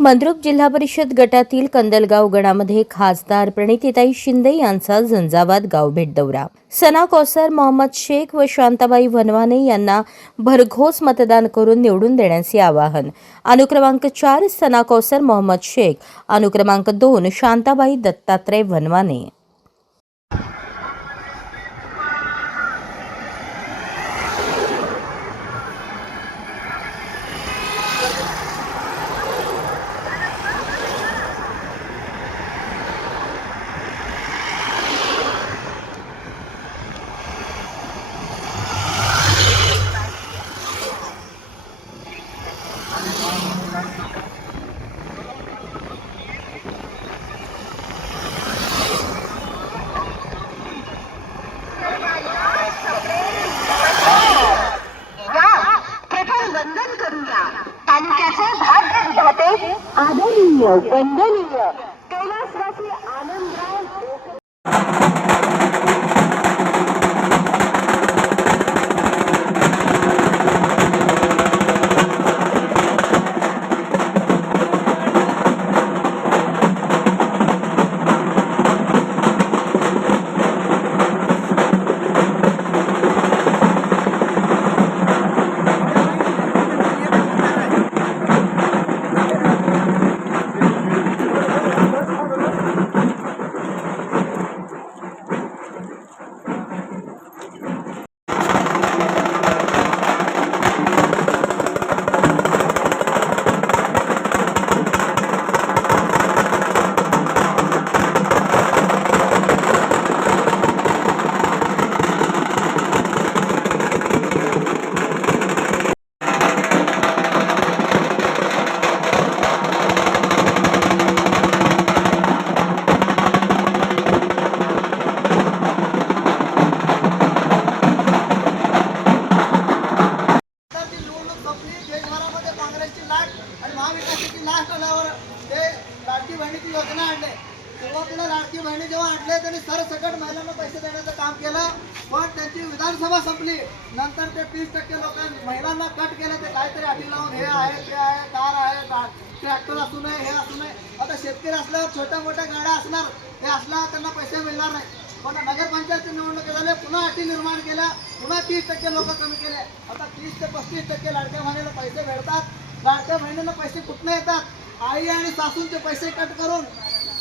मंद्रुप जिल्हा परिषद गटातील कंदलगाव गणामध्ये खासदार प्रणितीताई शिंदे यांचा झंझावात गावभेट दौरा सना कौसर मोहम्मद शेख व शांताबाई वनवाने यांना भरघोस मतदान करून निवडून देण्याचे आवाहन. अनुक्रमांक चार सना कौसर मोहम्मद शेख. अनुक्रमांक दोन शांताबाई दत्तात्रय वनवाने. आदरणीय वंदनीय कैलासवासी आनंदराव देशभरामध्ये काँग्रेसची लाट आणि महाविकासाची लाट आल्यावर ते लाडकी बहिणीची योजना आणले. सुरुवातीला लाडकी बहिणी जेव्हा आणले त्यांनी सरसकट महिलांना पैसे देण्याचं काम केलं. पण त्यांची विधानसभा संपली. नंतर ते तीस टक्के लोकांनी महिलांना कट केलं. ते काहीतरी अटी लावून हे आहे ते आहे कार आहे ट्रॅक्टर असू नये हे असू नये आता शेतकरी असल्यावर छोट्या मोठ्या गाड्या असणार हे असल्यावर त्यांना पैसे मिळणार नाही. पण नगरपंचायत निवडणुकी झाले पुन्हा अटी निर्माण केल्या पुन्हा तीस टक्के लोक कमी केले. आता तीस ते पस्तीस टक्के लाडक्या महिन्याला पैसे भेटतात. लाडक्या महिन्याला पैसे कुठनं येतात? आई आणि सासूंचे पैसे कट करून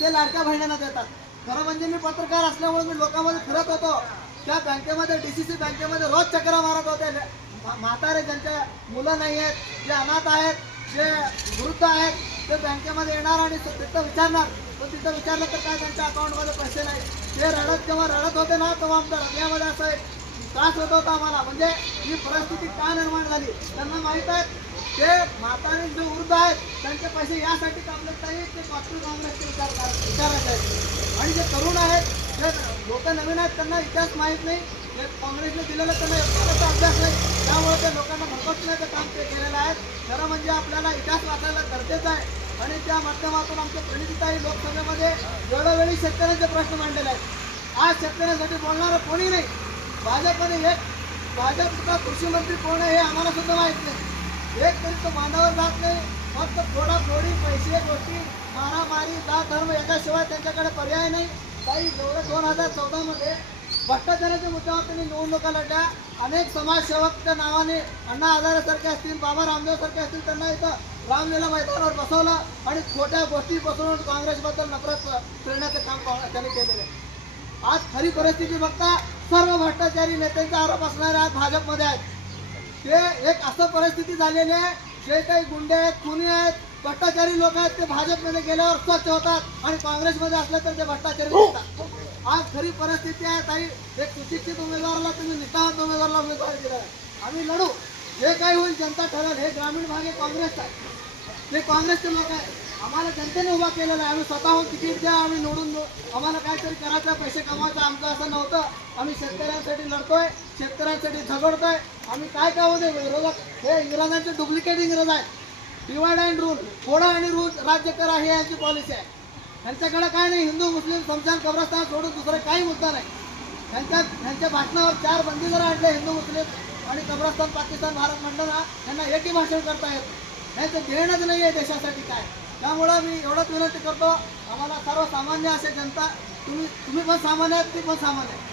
ते लाडक्या महिन्यांना देतात. खरं म्हणजे मी पत्रकार असल्यामुळे मी लोकांमध्ये फिरत होतो. त्या बँकेमध्ये डी सी सी बँकेमध्ये रोज चक्रा मारत होते. म्हातारे ज्यांच्या मुलं नाही आहेत जे अनाथ आहेत जे वृद्ध आहेत ते बँकेमध्ये येणार आणि तिथं विचारणार. पण तिथं विचारलं तर काय त्यांच्या अकाउंटमध्ये पैसे नाही ते रडत जेव्हा रडत होते ना तेव्हा आमच्या हृदयामध्ये असं एक त्रास होत होता आम्हाला. म्हणजे ही परिस्थिती का निर्माण झाली? त्यांना माहीत आहे ते माताने जे वृद्ध आहेत त्यांचे पैसे यासाठी कापले नाही ते कॉर्पोरेट काँग्रेसचे विचार विचारायचे आहेत. आणि जे तरुण आहेत जे लोक नवीन आहेत त्यांना इतिहास माहीत नाही. जे काँग्रेसने दिलेलं त्यांना इतिहासाचा अभ्यास नाही. त्यामुळे ते लोकांना भरकटण्याचं काम ते केलेलं आहे. खरं म्हणजे आपल्याला इतिहास वाचायला गरजेचं आहे. आणि त्या माध्यमातून आमच्या प्रणितीताई लोकसभेमध्ये वेळोवेळी शेतकऱ्यांचे प्रश्न मांडलेले आहेत. आज शेतकऱ्यांसाठी बोलणारं कोणी नाही? भाजपने एक भाजपचा कृषी मंत्री कोण आहे हे आम्हाला सुद्धा माहीत नाही. एक तरी तो बांधावर जात नाही फक्त थोडा थोडी पैसे गोष्टी मारामारी जात धर्म याच्याशिवाय त्यांच्याकडे पर्याय नाही. काही जेवढे दोन हजार चौदामध्ये भ्रष्टाचाराच्या मुद्द्यावर त्यांनी निवडणुका लढल्या. अनेक समाजसेवकच्या नावाने अण्णा हजारेसारखे असतील बाबा रामदेवसारखे असतील त्यांना इथं रामलीला मैदानावर बसवलं आणि खोट्या गोष्टी बसवून काँग्रेसबद्दल नफरत फिरण्याचं काम काँग्रेस- त्यांनी केलेलं आहे. आज खरी परिस्थिती बघता सर्व भ्रष्टाचारी नेत्यांचा आरोप असणारे आज भाजपमध्ये आहेत. ते एक असं परिस्थिती झालेली आहे जे काही गुंडे आहेत खुनी आहेत भ्रष्टाचारी लोक आहेत ते भाजपमध्ये गेल्यावर स्वच्छ होतात आणि काँग्रेसमध्ये असले तर ते भ्रष्टाचारी होतात आज खरी परिस्थिती आहे ताई. एक सुशिक्षित उमेदवाराला तुम्ही निष्ठावंत उमेदवाराला उमेदवारी दिला आहे. आम्ही लढू. जे काही होईल जनता ठरेल हे ग्रामीण भाग हे काँग्रेस आहे. ते काँग्रेसचे लोक आहे आम्हाला जनतेने उभा केलेला आहे. आम्ही स्वतःहून तिकीट द्या आम्ही निवडून देऊ. आम्हाला काहीतरी करायचं पैसे कमवायचं आमचं असं नव्हतं. आम्ही शेतकऱ्यांसाठी लढतोय शेतकऱ्यांसाठी झगडतोय. आम्ही काय काय होते विरोधक हे इंग्रजांचे डुप्लिकेट इंग्रज आहेत. डिवाइड अँड रूल फोडा आणि रूल राज्य करा ही यांची पॉलिसी आहे. त्यांच्याकडे काय नाही हिंदू मुस्लिम समजान कब्रस्तान सोडून दुसरं काही मुद्दा नाही. त्यांच्या त्यांच्या भाषणावर चार बंदी जर आणले हिंदू मुस्लिम आणि कब्रस्तान पाकिस्तान भारत म्हणलं ना त्यांना एकही भाषण करता येत नाही. तर घेणंच नाही आहे देशासाठी काय. त्यामुळं मी एवढंच विनंती करतो आम्हाला सर्वसामान्य असे जनता तुम्ही तुम्ही पण सामान्य आहेत ती पण सामान्य आहे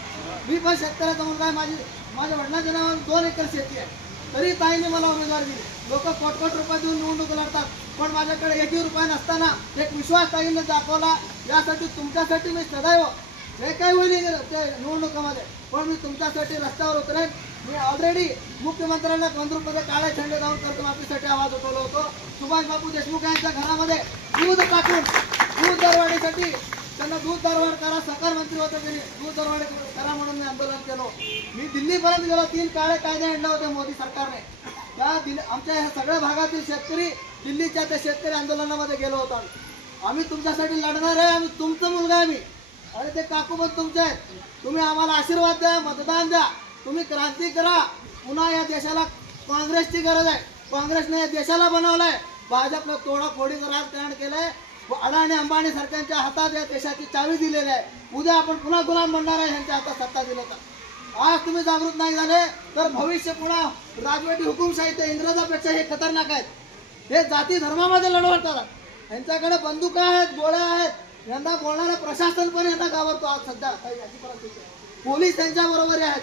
मी पण शेतकऱ्याचा मुलगा आहे माझी माझ्या वडिलांच्या नावावर दोन एकर शेती आहे. तरी ताईने मला उमेदवार दिली. लोक कोटकोट रुपये देऊन निवडणूक लढतात. पण माझ्याकडे एकही रुपया नसताना एक विश्वास ताईने दाखवला यासाठी तुमच्यासाठी मी सदैव जे काही होईल ते निवडणुकामध्ये. पण मी तुमच्यासाठी रस्त्यावर उतरेन. मी ऑलरेडी मुख्यमंत्र्यांना कंद्रूपमध्ये काळे छंडे जाऊन कर्जमाफीसाठी आवाज उठवला होतो. सुभाष बापू देशमुख यांच्या घरामध्ये दूध टाकून दूध दरवाढीसाठी त्यांना दूध दरवाढ करा सहकार मंत्री होते त्यांनी. दूध दरवाढ करा म्हणून मी आंदोलन केलं. मी दिल्लीपर्यंत गेलो. तीन काळे कायदे आणले होते मोदी सरकारने. त्या दिल्ली आमच्या ह्या सगळ्या भागातील शेतकरी दिल्लीच्या त्या शेतकरी आंदोलनामध्ये गेलो होतो आम्ही. आम्ही तुमच्यासाठी लढणार आहे. आम्ही तुमचं मुलगा आहे मी आणि ते काकू पण तुमचे आहेत. तुम्ही आम्हाला आशीर्वाद द्या मतदान द्या. तुम्ही क्रांती करा. पुन्हा या देशाला काँग्रेसची गरज आहे. काँग्रेसने या देशाला बनवलंय. भाजपनं तोडाफोडीचं राजकारण केलंय. व अडाणी अंबाणी सारख्यांच्या हातात या देशाची चावी दिलेली आहे. उद्या आपण पुन्हा गुलाम बनणार आहे यांच्या हातात सत्ता दिलं तर. आज तुम्ही जागृत नाही झाले तर भविष्य पुन्हा राजवटी हुकुमशाही ते इंग्रजापेक्षा हे खतरनाक आहेत. हे जाती धर्मामध्ये लढवतात. यांच्याकडे बंदुका आहेत गोळ्या आहेत. यांना बोलणारा प्रशासन पण यांना घाबरतो आज सध्या याची परिस्थिती आहे. पोलीस त्यांच्या बरोबर आहेत.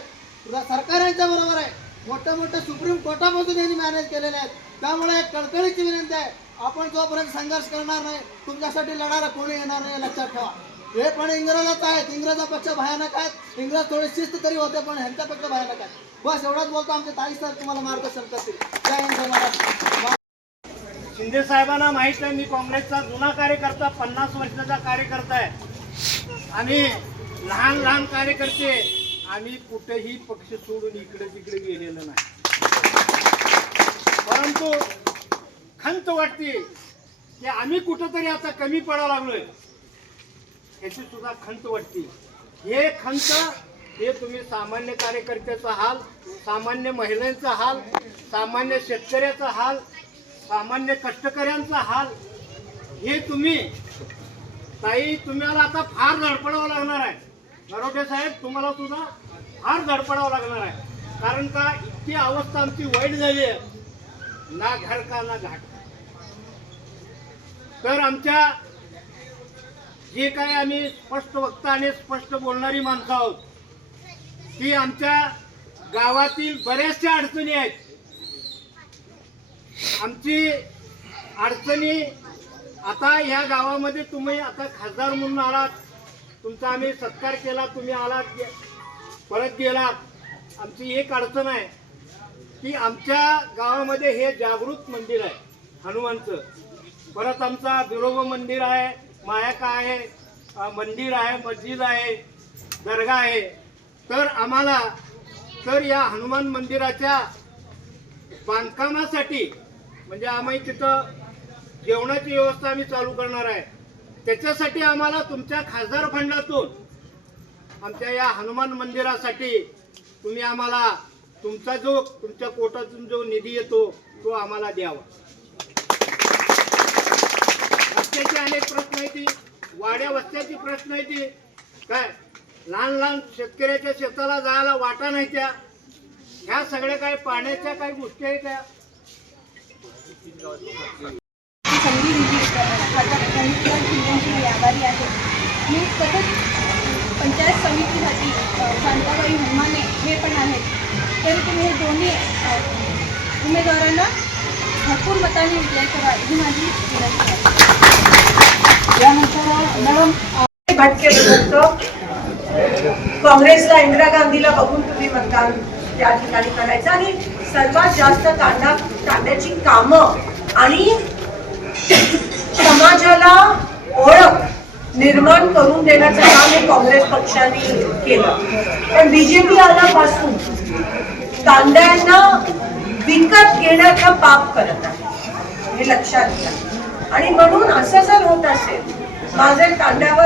सरकार यांच्या बरोबर आहे. मोठ्या मोठ्या सुप्रीम कोर्टापासून यांनी मॅनेज केलेले आहेत. त्यामुळे एक कळकळीची विनंती आहे. आपण जोपर्यंत संघर्ष करणार नाही तुमच्यासाठी लढायला कोणी येणार नाही लक्षात ठेवा. हे पण इंग्रजच आहेत. इंग्रजापेक्षा भयानक आहेत. इंग्रज थोडे शिस्त तरी होते पण ह्यांच्यापेक्षा भयानक आहेत. बस एवढाच बोलतो. आमचे ताई सर तुम्हाला मार्गदर्शन करतील. जय हिंद शिंदे साहेबांना माहीत आहे मी काँग्रेसचा जुना कार्यकर्ता पन्नास वर्षाचा कार्यकर्ता आहे. आणि लहान लहान कार्यकर्ते आम्ही कुठेही पक्ष सोडून इकडे तिकडे गेलेलं नाही. परंतु खंत वाटते की आम्ही कुठंतरी आता कमी पडायला लागलोय. याची सुद्धा खंत वाटते. हे खंत हे तुम्ही सामान्य कार्यकर्त्याचा हाल सामान्य महिलांचा हाल सामान्य शेतकऱ्याचा हाल सामान्य कष्टकऱ्यांचा हाल हे तुम्ही ताई तुम्हाला आता फार धडपडावं लागणार आहे. नरोटे साहेब तुम्हाला सुद्धा फार धडपडावं लागणार आहे. कारण का इतकी अवस्था आमची वाईट झाली आहे. ना घर का ना घाट. तर आमच्या जे काही आम्ही स्पष्ट वक्ता आणि स्पष्ट बोलणारी माणसं आहोत ती आमच्या गावातील बऱ्याचशा अडचणी आहेत. आमची अडचणी आता ह्या गावामध्ये तुम्ही आता खासदार म्हणून आलात. तुमचा आम्ही सत्कार केला तुम्ही आलात परत गेलात. आमची एक अडचण आहे की आमच्या गावामध्ये हे जागृत मंदिर आहे हनुमानचं. परत आमचा बिरोबा मंदिर आहे मायाका आहे मंदिर आहे मस्जिद आहे दर्गा आहे. तर आम्हाला तर या हनुमान मंदिराच्या बांधकामासाठी म्हणजे आम्ही तिथं जेवणाची व्यवस्था आम्ही चालू करणार आहे. त्याच्यासाठी आम्हाला तुमच्या खासदार फंडातून आमच्या या हनुमान मंदिरासाठी तुम्ही आम्हाला तुमचा जो तुमच्या कोटातून जो निधी येतो तो आम्हाला द्यावा. रस्त्याचे अनेक प्रश्न आहेत. ती वाड्या वस्त्याची प्रश्न आहे ती काय? लहान लहान शेतकऱ्याच्या शेताला जायला वाटा नाही त्या. ह्या सगळ्या काही पाण्याच्या काही गोष्टी आहेत त्या? संधी दिली व्यापारी आहे मी सतत पंचायत समितीसाठी शांताबाई हनुमाने हे पण आहेत तर तुम्ही हे दोन्ही उमेदवारांना भरपूर मतांनी विजय करा ही माझी विनंती आहे यानंतर मॅडम भटके काँग्रेसला इंदिरा गांधीला बघून तुम्ही मतदान त्या ठिकाणी करायचं आणि सर्वात जास्त कांदा कांद्याची कामं आणि समाजाला ओळख निर्माण करून देण्याचं काम हे काँग्रेस पक्षाने केलं. पण बीजेपी आल्यापासून कांद्यांना विकत घेण्याचं पाप करत आहे हे लक्षात घ्या. आणि म्हणून असं जर होत असेल माझे कांद्यावर